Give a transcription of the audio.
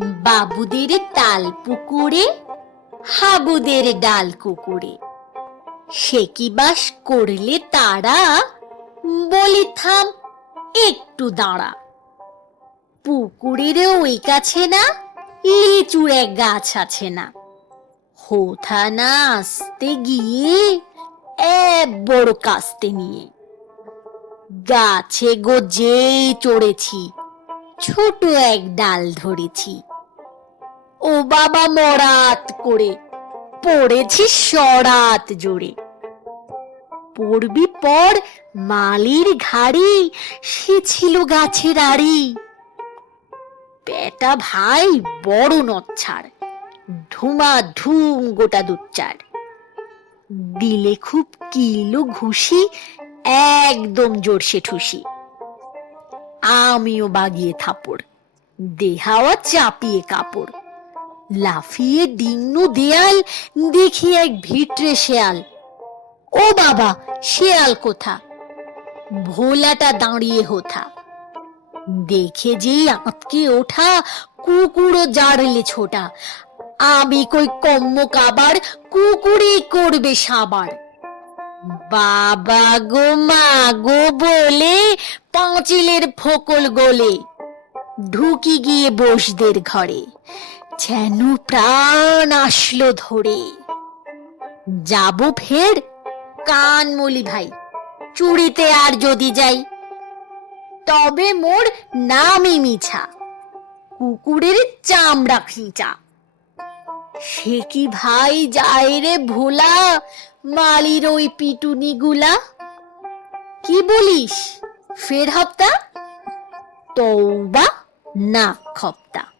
বাবুদের তাল পুকুরে, হাবুদের ডাল কুকুরে। সে কি বাস করলে তারা? বলি থাম, একটু দাঁড়া। পুকুরের ওই কাছে না, লিচুর এক গাছ আছে না। হোথা না আসতে গিয়ে, এক বড় কাস্তে নিয়ে। গাছে গো যেই চড়েছি ছোট এক ডাল ধরেছি। ও বাবা মরাত করে পড়েছি সরাত জোরে। পড়বি পর মালির ঘাড়ি, সে ছিল গাছের আড়ি। পেটা ভাই বড় নচ্ছাড় ধুমা ধুম গোটা দুচ্চার দিলে খুব কিলো ঘুষি, একদম জোরসে ঠুসি। আমিও বাগিয়ে থাপড় দেহাওয়া চাপিয়ে কাপড়, লাফিয়ে ডিঙ্গু দেয়াল, দেখি এক ভিটরে শেয়াল। ও বাবা, শেয়াল কোথা? ভোলাটা দাঁড়িয়ে হোথা। দেখে যেই আঁতকে ওঠা কুকুরও জাড়লে ছোটা। আমি কই কম্ম কাবার, কুকুরই করবে সাবার। বাবা গো মা গো বলে পাঁচিলের ফোকল গোলে ঢুকি গিয়ে বসদের ঘরে। যেন প্রাণ আসলো ধরে। যাব ফের কান মলি ভাই চুরিতে আর যদি যাই। তবে মোর নামই মিছা, কুকুরের চামড়া খিঁচা। সে কি ভাই যায় রে ভোলা, মালির ওই পিটুনি গুলা কি বলিস? ফের হপ্তা তৌবা না খপ্তা।